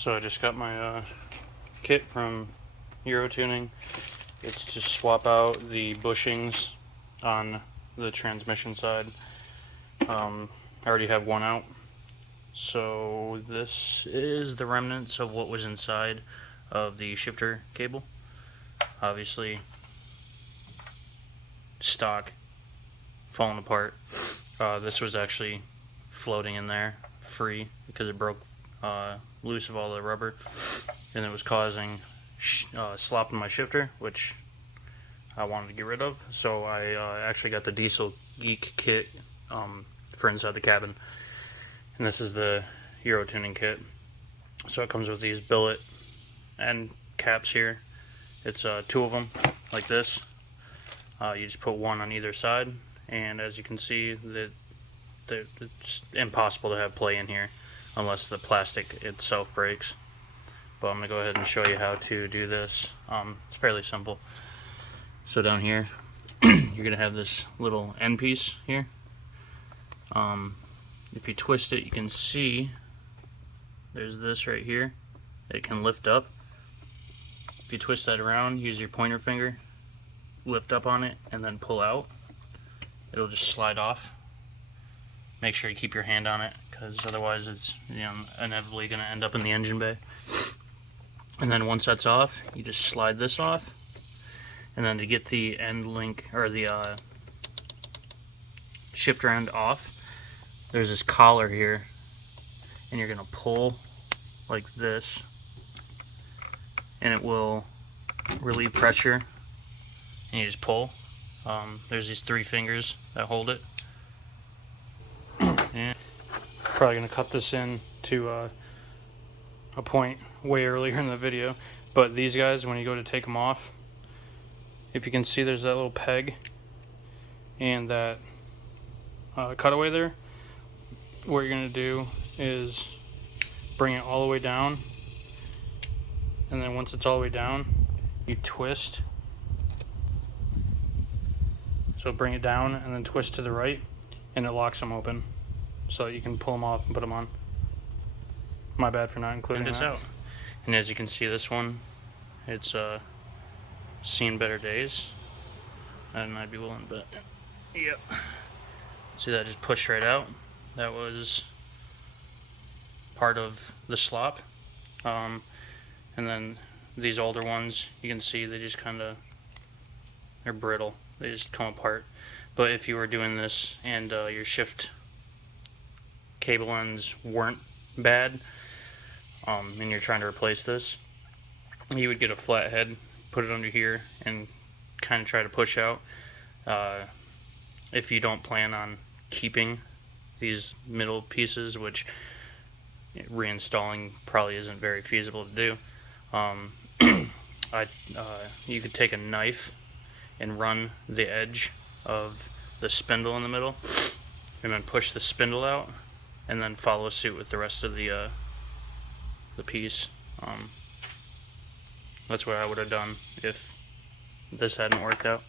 So I just got my kit from Urotuning. It's to swap out the bushings on the transmission side. I already have one out. So this is the remnants of what was inside of the shifter cable. Obviously stock, falling apart. This was actually floating in there free because it broke loose of all the rubber, and it was causing slop in my shifter, which I wanted to get rid of. So I actually got the Diesel Geek kit for inside the cabin, and this is the Urotuning kit. So it comes with these billet end caps here. It's two of them like this. You just put one on either side, and as you can see, that it's impossible to have play in here unless the plastic itself breaks. But I'm going to go ahead and show you how to do this. It's fairly simple. So down here, you're going to have this little end piece here. If you twist it, you can see there's this right here. It can lift up. If you twist that around, use your pointer finger, lift up on it, and then pull out. It'll just slide off. Make sure you keep your hand on it, because otherwise it's inevitably going to end up in the engine bay. And then once that's off, you just slide this off, and then to get the end link, or the shifter end off, there's this collar here, and you're going to pull like this, and it will relieve pressure, and you just pull. There's these three fingers that hold it. And probably going to cut this in to a point way earlier in the video, but these guys, when you go to take them off, if you can see, there's that little peg and that cutaway there. What you're going to do is bring it all the way down, and then once it's all the way down, you twist. So bring it down and then twist to the right, and it locks them open, so you can pull them off and put them on. My bad for not including this out. And as you can see, this one, it's seen better days, and I'd be willing to bet. Yep. See, that just pushed right out. That was part of the slop. And then these older ones, you can see they just they're brittle. They just come apart. But if you were doing this and your shift cable ends weren't bad, and you're trying to replace this, you would get a flat head, put it under here, and kind of try to push out. If you don't plan on keeping these middle pieces, which reinstalling probably isn't very feasible to do, you could take a knife and run the edge of the spindle in the middle, and then push the spindle out, and then follow suit with the rest of the piece. That's what I would have done if this hadn't worked out.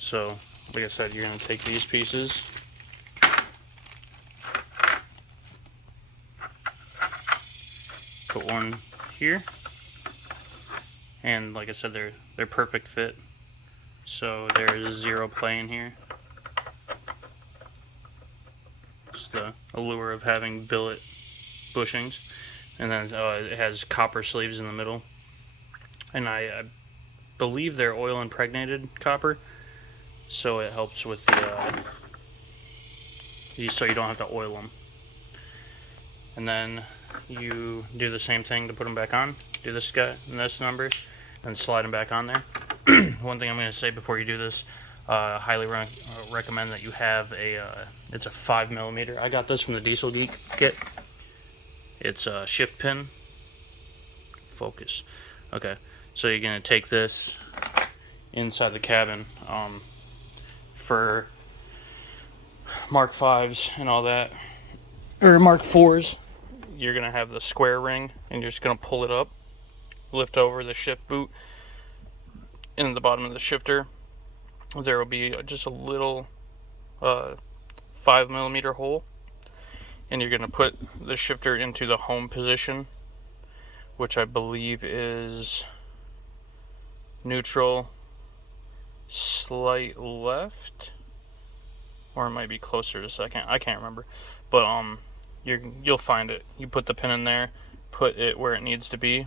So, like I said, you're going to take these pieces, put one here, and like I said, they're perfect fit, so there's zero play in here. It's the allure of having billet bushings. And then it has copper sleeves in the middle, and I believe they're oil impregnated copper, so it helps with the so you don't have to oil them. And then you do the same thing to put them back on. Do this guy and this number, and slide them back on there. One thing I'm going to say before you do this, highly recommend that you have it's a 5mm. I got this from the Diesel Geek kit. It's a shift pin. Focus. Okay, so you're going to take this inside the cabin. For Mark 5s and all that, or Mark 4s, you're going to have the square ring, and you're just going to pull it up, lift over the shift boot, and at the bottom of the shifter, there will be just a little 5mm hole, and you're going to put the shifter into the home position, which I believe is neutral, slight left, or it might be closer to second. I can't remember, but you'll find it. You put the pin in there, put it where it needs to be,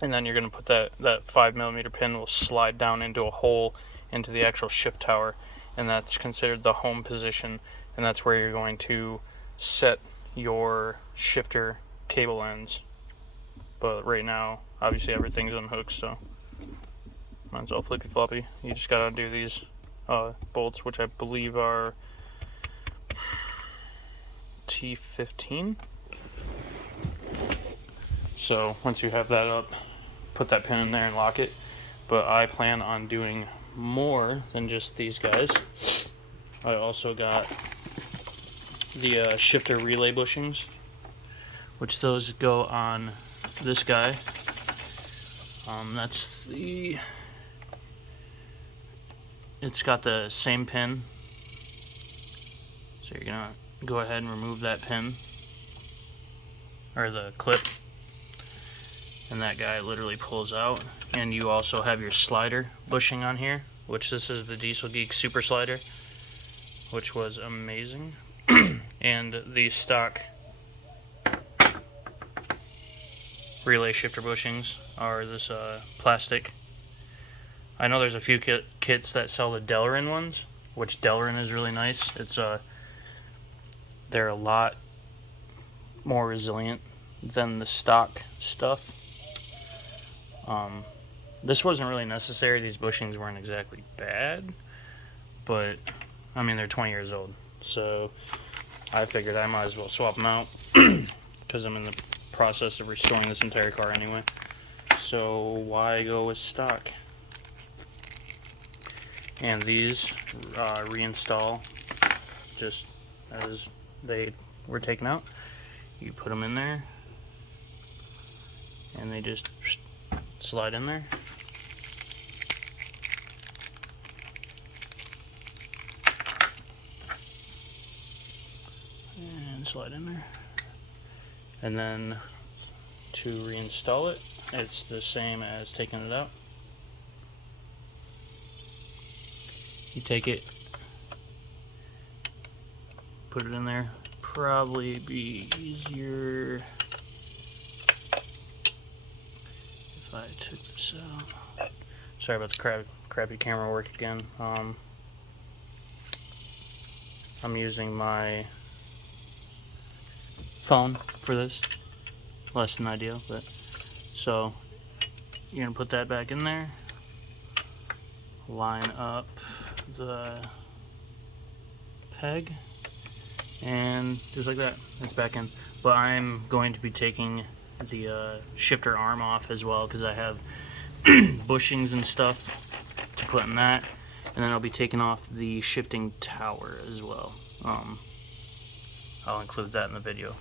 and then you're going to put that 5mm pin will slide down into a hole into the actual shift tower, and that's considered the home position, and that's where you're going to set your shifter cable ends. But right now, obviously everything's unhooked, so mine's all flippy floppy. You just gotta do these bolts, which I believe are T15. So once you have that up, put that pin in there and lock it. But I plan on doing more than just these guys. I also got the shifter relay bushings, which those go on this guy. It's got the same pin, so you're gonna go ahead and remove that pin, or the clip, and that guy literally pulls out. And you also have your slider bushing on here, which this is the Diesel Geek Super Slider, which was amazing. And the stock relay shifter bushings are this plastic. I know there's a few kits that sell the Delrin ones, which Delrin is really nice. It's they're a lot more resilient than the stock stuff. This wasn't really necessary. These bushings weren't exactly bad, but I mean, they're 20 years old, so I figured I might as well swap them out because I'm in the process of restoring this entire car anyway. So why go with stock? And these reinstall just as they were taken out. You put them in there, and they just slide in there. And slide in there. And then to reinstall it, it's the same as taking it out. You take it, put it in there. Probably be easier if I took this out. Sorry about the crappy camera work again. I'm using my phone for this. Less than ideal, but so you're gonna put that back in there. Line up the peg, and just like that, it's back in. But I'm going to be taking the shifter arm off as well, because I have bushings and stuff to put in that, and then I'll be taking off the shifting tower as well. I'll include that in the video.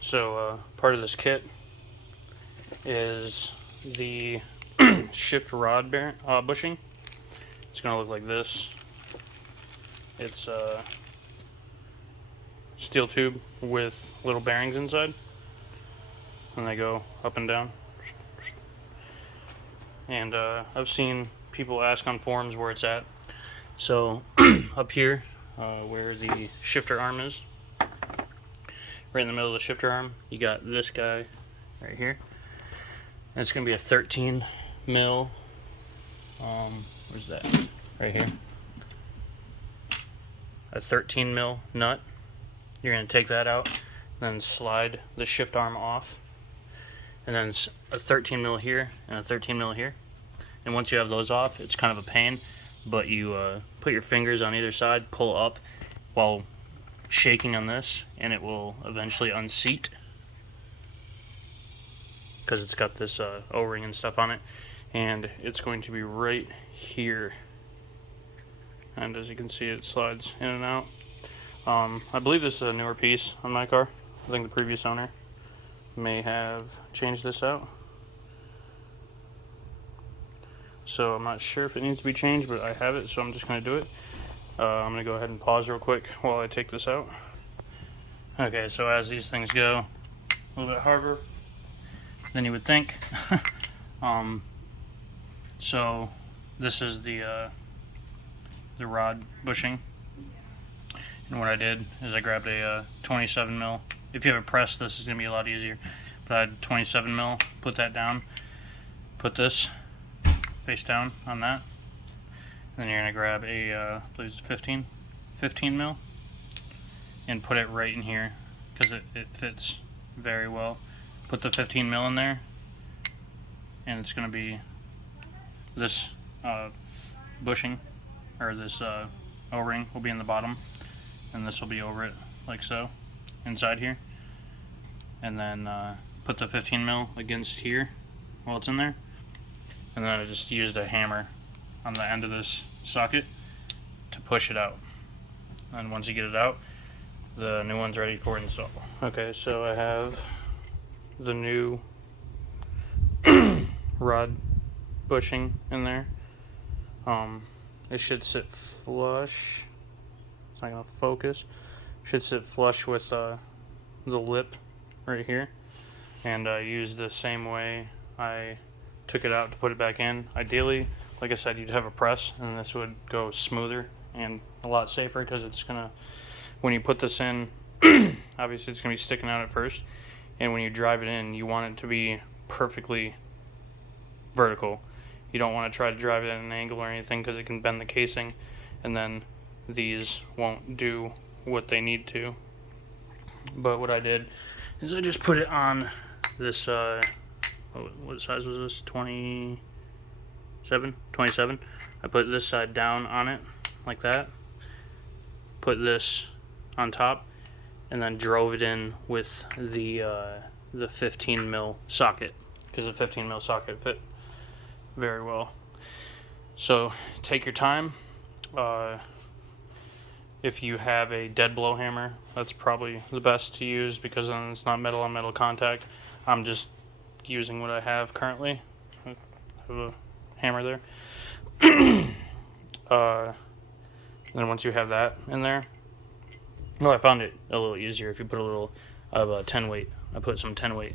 So part of this kit is the shift rod bushing. It's gonna look like this. It's a steel tube with little bearings inside, and they go up and down. And I've seen people ask on forums where it's at. So up here, where the shifter arm is, right in the middle of the shifter arm, you got this guy right here, and it's gonna be a 13 mil. Where's that? Right here. A 13 mil nut. You're gonna take that out, then slide the shift arm off, and then a 13 mil here and a 13 mil here. And once you have those off, it's kind of a pain, but you put your fingers on either side, pull up while shaking on this, and it will eventually unseat because it's got this O-ring and stuff on it, and it's going to be right here. And as you can see, it slides in and out. I believe this is a newer piece on my car. I think the previous owner may have changed this out, so I'm not sure if it needs to be changed, but I have it, so I'm just going to do it. I'm going to go ahead and pause real quick while I take this out. Okay, so as these things go, a little bit harder than you would think. So this is the rod bushing, and what I did is I grabbed a 27 mil. If you have a press, this is going to be a lot easier. But I had 27 mil. Put that down. Put this face down on that. And then you're going to grab a please 15 mil and put it right in here because it fits very well. Put the 15 mil in there, and it's going to be this bushing, or this O-ring will be in the bottom, and this will be over it like so inside here. And then put the 15 mil against here while it's in there, and then I just used a hammer on the end of this socket to push it out. And once you get it out, the new one's ready for install. Okay, so I have the new rod bushing in there. It should sit flush. It's not gonna focus. Should sit flush with the lip right here. And I used the same way I took it out to put it back in. Ideally, like I said, you'd have a press, and this would go smoother and a lot safer because it's gonna, when you put this in, obviously it's gonna be sticking out at first, and when you drive it in, you want it to be perfectly vertical. You don't want to try to drive it at an angle or anything because it can bend the casing, and then these won't do what they need to. But what I did is I just put it on this, what size was this? 27? I put this side down on it like that, put this on top, and then drove it in with the 15 mil socket, because the 15 mil socket fit very well. So take your time. If you have a dead blow hammer, that's probably the best to use because then it's not metal on metal contact. I'm just using what I have currently. I have a hammer there. And then once you have that in there, well, I found it a little easier if you put a little of a 10 weight. I put some 10 weight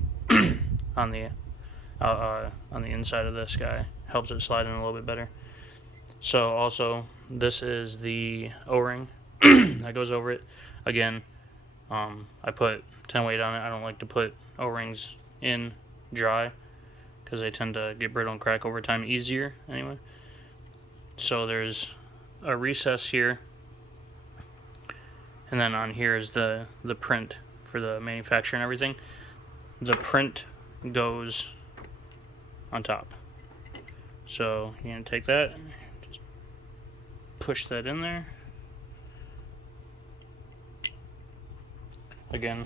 on the inside of this guy. Helps it slide in a little bit better. So also, this is the O-ring that goes over it. Again, I put 10 weight on it. I don't like to put O-rings in dry because they tend to get brittle and crack over time easier anyway. So there's a recess here, and then on here is the print for the manufacturer and everything. The print goes on top. So you're going to take that, just push that in there. Again,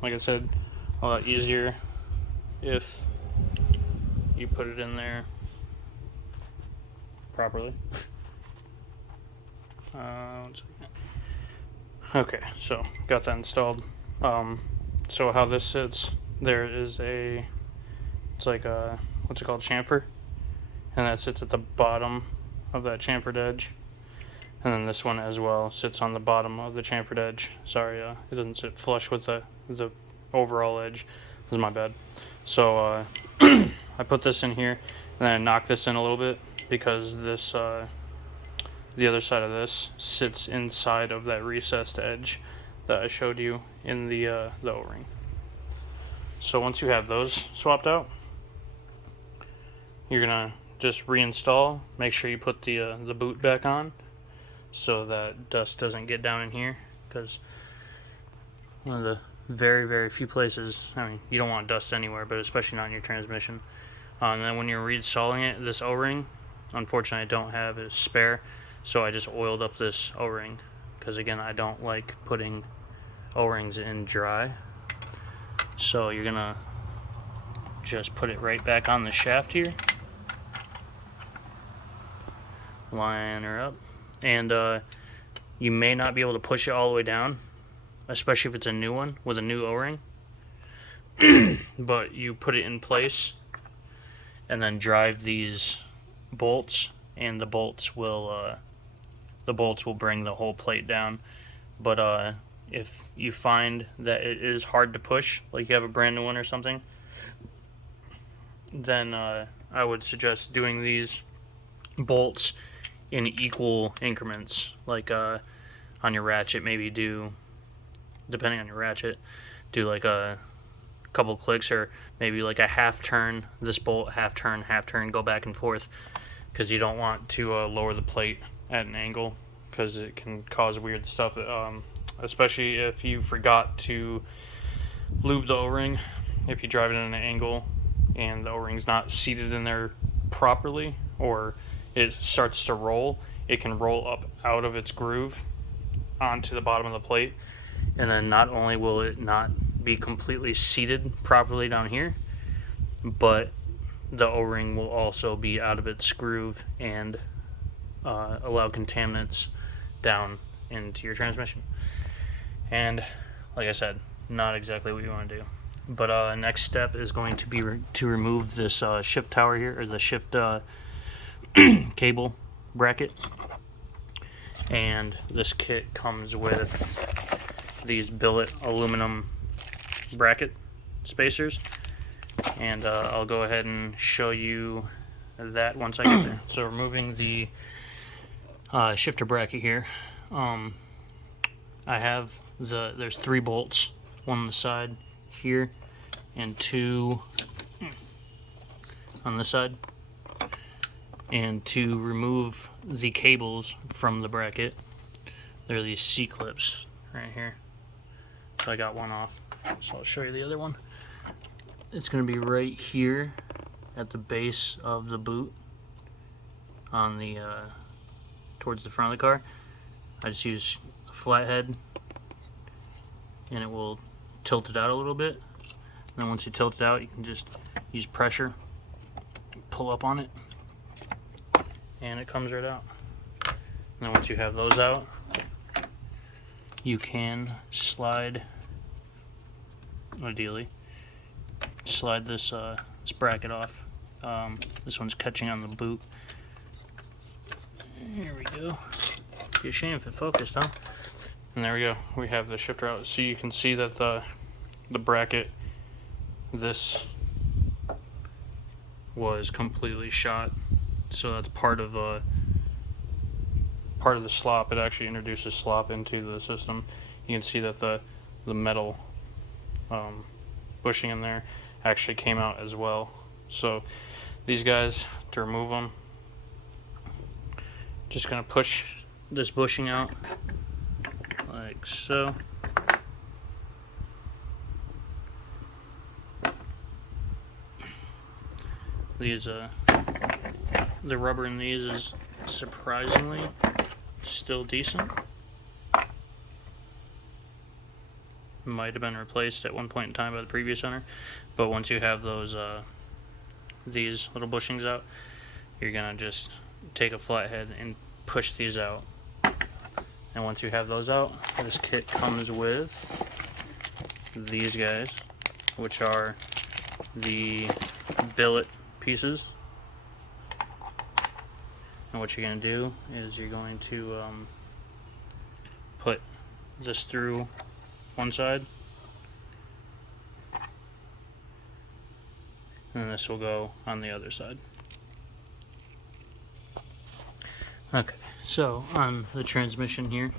like I said, a lot easier if you put it in there properly. One second. Okay, so got that installed. So how this sits, there is it's like a, what's it called, chamfer, and that sits at the bottom of that chamfered edge, and then this one as well sits on the bottom of the chamfered edge. Sorry, it doesn't sit flush with the overall edge. This is my bad. So I put this in here, and then I knocked this in a little bit because this the other side of this sits inside of that recessed edge that I showed you in the O-ring. So once you have those swapped out, you're gonna just reinstall. Make sure you put the boot back on so that dust doesn't get down in here, because one of the very, very few places, I mean, you don't want dust anywhere, but especially not in your transmission. And then when you're reinstalling it, this O-ring, unfortunately I don't have a spare, so I just oiled up this O-ring, because again, I don't like putting O-rings in dry. So you're gonna just put it right back on the shaft here, line her up, and you may not be able to push it all the way down, especially if it's a new one with a new O-ring. But you put it in place and then drive these bolts, and the bolts will bring the whole plate down. But if you find that it is hard to push, like you have a brand new one or something, then I would suggest doing these bolts in equal increments. Like on your ratchet, maybe do, depending on your ratchet, do like a couple clicks, or maybe like a half turn this bolt, half turn, go back and forth, because you don't want to lower the plate at an angle, because it can cause weird stuff, especially if you forgot to lube the O-ring. If you drive it at an angle and the O-ring's not seated in there properly, or it starts to roll, it can roll up out of its groove onto the bottom of the plate, and then not only will it not be completely seated properly down here, but the O-ring will also be out of its groove and allow contaminants down into your transmission. And like I said, not exactly what you want to do. But next step is going to be to remove this shift tower here, or the shift cable bracket. And this kit comes with these billet aluminum bracket spacers, and I'll go ahead and show you that once I get there. So removing the shifter bracket here, I have there's 3 bolts, one on the side here and 2 on this side. And to remove the cables from the bracket, there are these C-clips right here. So I got one off, so I'll show you the other one. It's going to be right here at the base of the boot, on the towards the front of the car. I just use a flathead, and it will tilt it out a little bit. And then once you tilt it out, you can just use pressure, pull up on it, and it comes right out. And then once you have those out, you can slide, ideally, slide this bracket off. This one's catching on the boot. Here we go. Be a shame if it focused, huh? And there we go. We have the shifter out. So you can see that the bracket, this was completely shot. So that's part of the slop. It actually introduces slop into the system. You can see that the metal bushing in there actually came out as well. So these guys, to remove them, just gonna push this bushing out like so. These the rubber in these is surprisingly still decent. Might have been replaced at one point in time by the previous owner, but once you have those these little bushings out, you're gonna just take a flathead and push these out. And once you have those out, this kit comes with these guys, which are the billet pieces. And what you're going to do is you're going to put this through one side, and then this will go on the other side. Okay, so on the transmission here,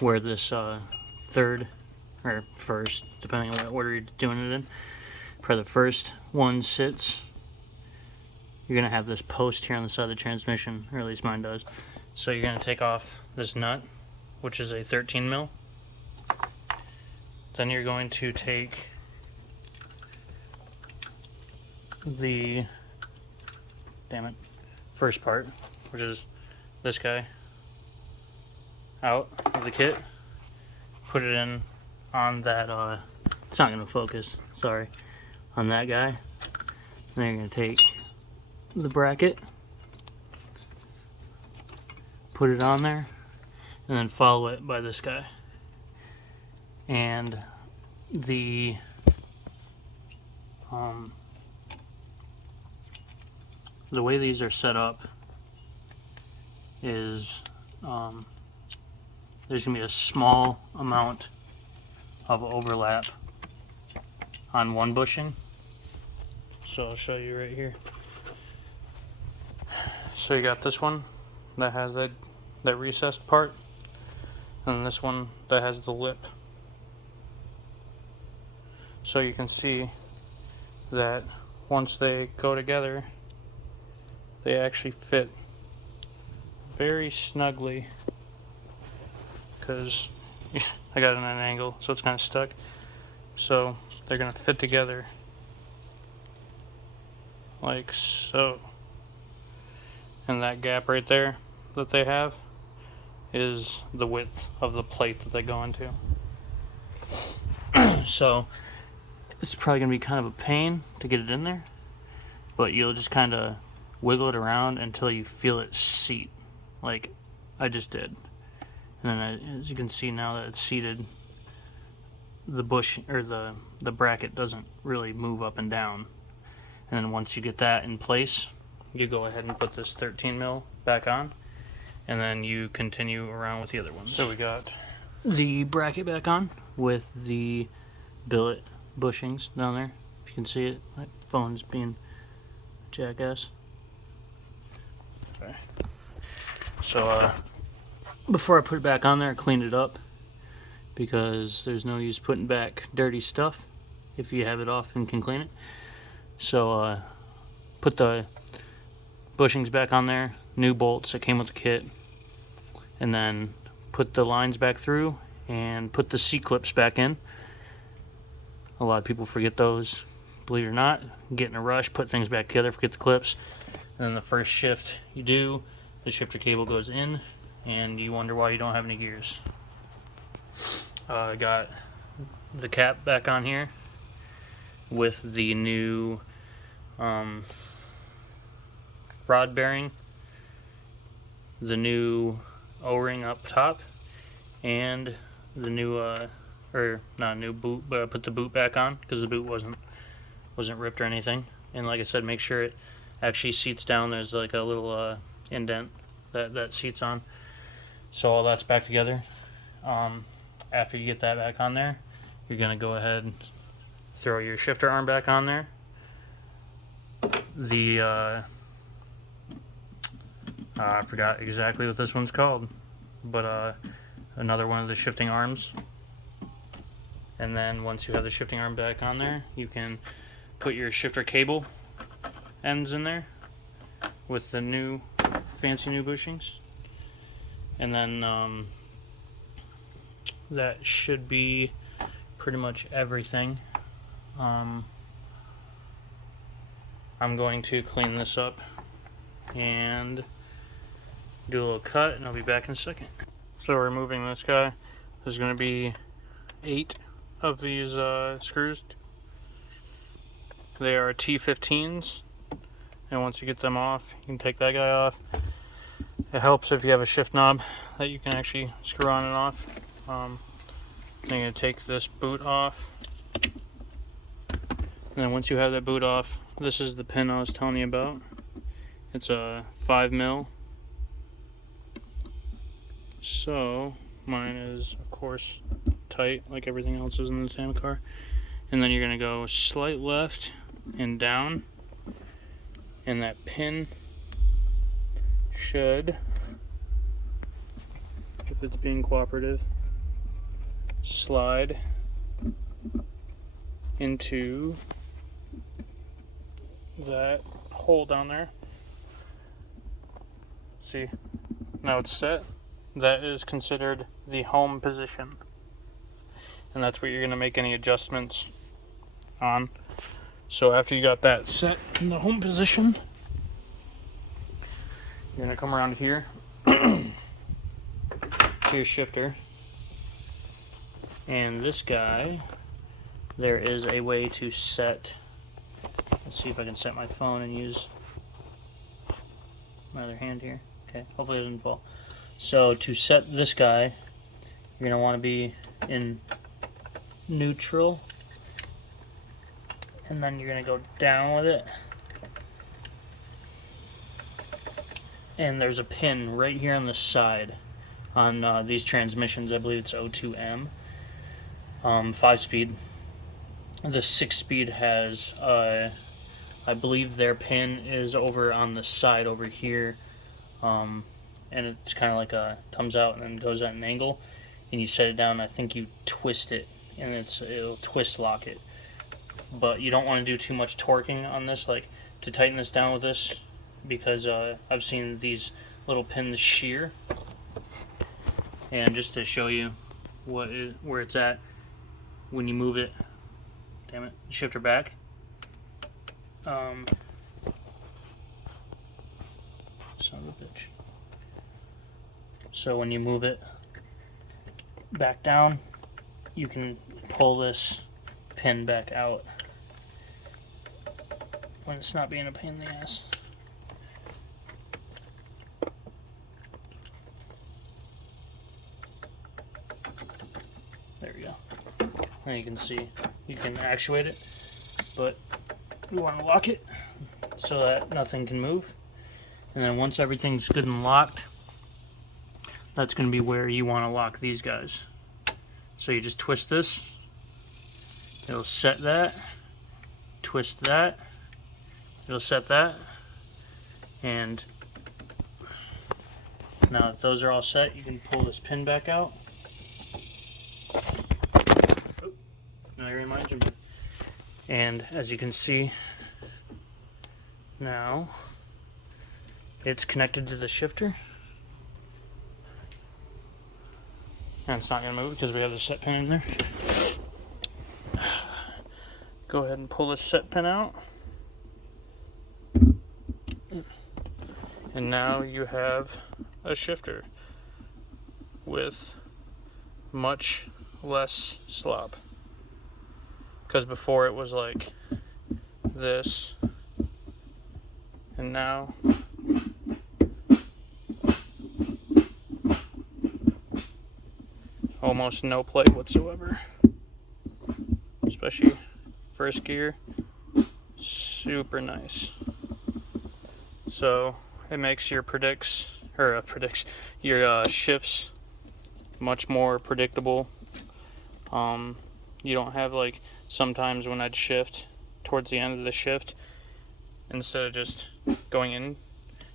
where this third or first, depending on what order you're doing it in, where the first one sits, you're going to have this post here on the side of the transmission, or at least mine does. So you're going to take off this nut, which is a 13 mil. Then you're going to take the first part, which is this guy, out of the kit, put it in on that, it's not going to focus, sorry, on that guy. Then you're going to take the bracket, put it on there, and then follow it by this guy. And the way these are set up is there's going to be a small amount of overlap on one bushing. So I'll show you right here. So you got this one that has that recessed part, and this one that has the lip. So you can see that once they go together, they actually fit very snugly, because I got it at an angle, so it's kind of stuck. So they're going to fit together like so. And that gap right there that they have is the width of the plate that they go into. So it's probably going to be kind of a pain to get it in there, but you'll just kind of wiggle it around until you feel it seat, like I just did. And then as you can see now that it's seated, the bush or the bracket doesn't really move up and down. And then once you get that in place, you go ahead and put this 13 mil back on, and then you continue around with the other ones. So we got the bracket back on with the billet bushings down there. If you can see it, my phone's being a jackass. Okay. So before I put it back on there, I cleaned it up, because there's no use putting back dirty stuff if you have it off and can clean it. So put the bushings back on there, new bolts that came with the kit, and then put the lines back through and put the C-clips back in. A lot of people forget those, believe it or not. Get in a rush, put things back together, forget the clips, and then the first shift you do, the shifter cable goes in, and you wonder why you don't have any gears. I got the cap back on here with the new rod bearing, the new O-ring up top, and the new or not new boot, but I put the boot back on because the boot wasn't ripped or anything. And like I said, make sure it actually seats down. There's like a little indent that seats on. So all that's back together. After you get that back on there, you're gonna go ahead and throw your shifter arm back on there. The I forgot exactly what this one's called, but another one of the shifting arms. And then once you have the shifting arm back on there, you can put your shifter cable ends in there with the new fancy new bushings. And then that should be pretty much everything. I'm going to clean this up and do a little cut, and I'll be back in a second. So removing this guy, there's going to be 8 of these screws. They are T15s, and once you get them off, you can take that guy off. It helps if you have a shift knob that you can actually screw on and off. I'm going to take this boot off, and then once you have that boot off, this is the pin I was telling you about. It's a 5 mil. So mine is of course tight like everything else is in the Santa car. And then you're going to go slight left and down, and that pin should, if it's being cooperative, slide into that hole down there. See, now it's set. That is considered the home position, and that's what you're going to make any adjustments on. So after you got that set in the home position, you're going to come around here to your shifter, and this guy, there is a way to set. Let's see if I can set my phone and use my other hand here. Okay, hopefully it doesn't fall. So to set this guy, you're going to want to be in neutral, and then you're going to go down with it. And there's a pin right here on the side on these transmissions. I believe it's 02M, 5-speed. The 6-speed has, I believe their pin is over on the side over here, and it's kind of like comes out and then goes at an angle, and you set it down. I think you twist it, and it'll twist lock it. But you don't want to do too much torquing on this, like to tighten this down with this, because I've seen these little pins shear. And just to show you where it's at, when you move it, damn it, shift her back. Son of a bitch. So when you move it back down, you can pull this pin back out when it's not being a pain in the ass. There we go. And you can see you can actuate it, but we want to lock it so that nothing can move. And then once everything's good and locked, that's going to be where you want to lock these guys. So you just twist this, it'll set that, twist that, it'll set that, and now that those are all set, you can pull this pin back out. Oh, now you're in my engine. And as you can see, now it's connected to the shifter. And it's not going to move because we have the set pin in there. Go ahead and pull this set pin out. And now you have a shifter with much less slop. Because before it was like this, and now almost no play whatsoever. Especially first gear, super nice. So it makes your your shifts much more predictable. You don't have, like, sometimes when I'd shift towards the end of the shift, instead of just going in,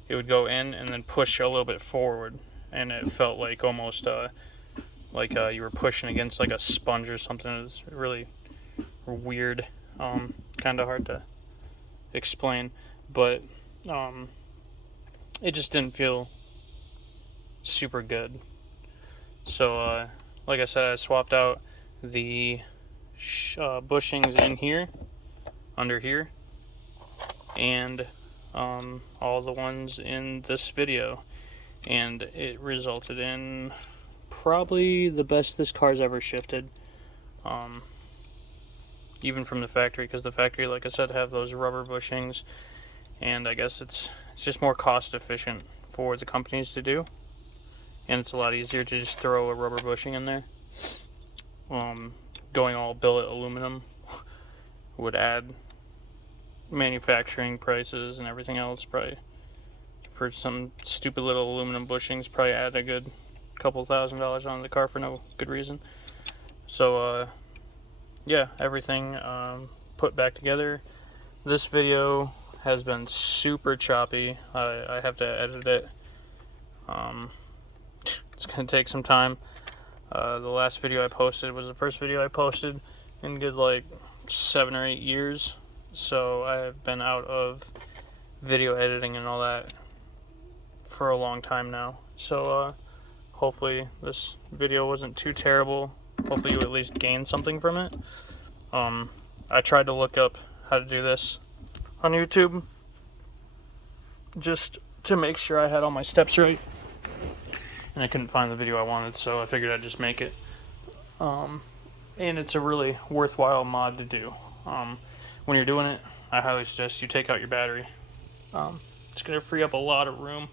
it would go in and then push a little bit forward, and it felt like almost like you were pushing against like a sponge or something. It was really weird, kind of hard to explain, but it just didn't feel super good. So like I said, I swapped out the bushings in here, under here, and all the ones in this video, and it resulted in probably the best this car's ever shifted, even from the factory, because the factory, like I said, have those rubber bushings, and I guess it's just more cost efficient for the companies to do, and it's a lot easier to just throw a rubber bushing in there. Going all billet aluminum would add manufacturing prices and everything else, probably for some stupid little aluminum bushings, probably add a good couple $1,000s on the car for no good reason. So yeah, everything put back together. This video has been super choppy. I have to edit it. It's gonna take some time. The last video I posted was the first video I posted in good like 7 or 8 years, so I have been out of video editing and all that for a long time now. So hopefully this video wasn't too terrible. Hopefully you at least gained something from it. I tried to look up how to do this on YouTube just to make sure I had all my steps right, and I couldn't find the video I wanted, so I figured I'd just make it. And it's a really worthwhile mod to do. When you're doing it, I highly suggest you take out your battery. It's going to free up a lot of room.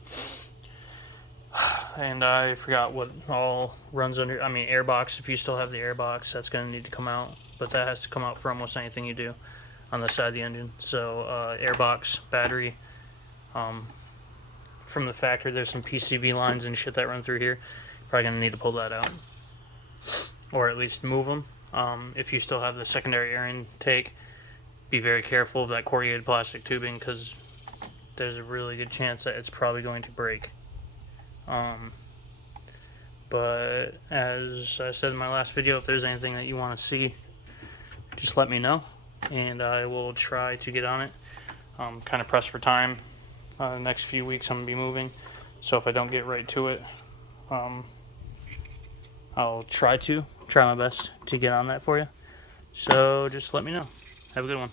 And I forgot what all runs under. I mean, airbox. If you still have the airbox, that's going to need to come out, but that has to come out for almost anything you do on the side of the engine. So airbox, battery. From the factory, there's some PCV lines and shit that run through here. Probably going to need to pull that out, or at least move them. If you still have the secondary air intake, be very careful of that corrugated plastic tubing, because there's a really good chance that it's probably going to break. But as I said in my last video, if there's anything that you want to see, just let me know, and I will try to get on it. Kind of pressed for time. The next few weeks I'm going to be moving, so if I don't get right to it, I'll try my best to get on that for you. So just let me know. Have a good one.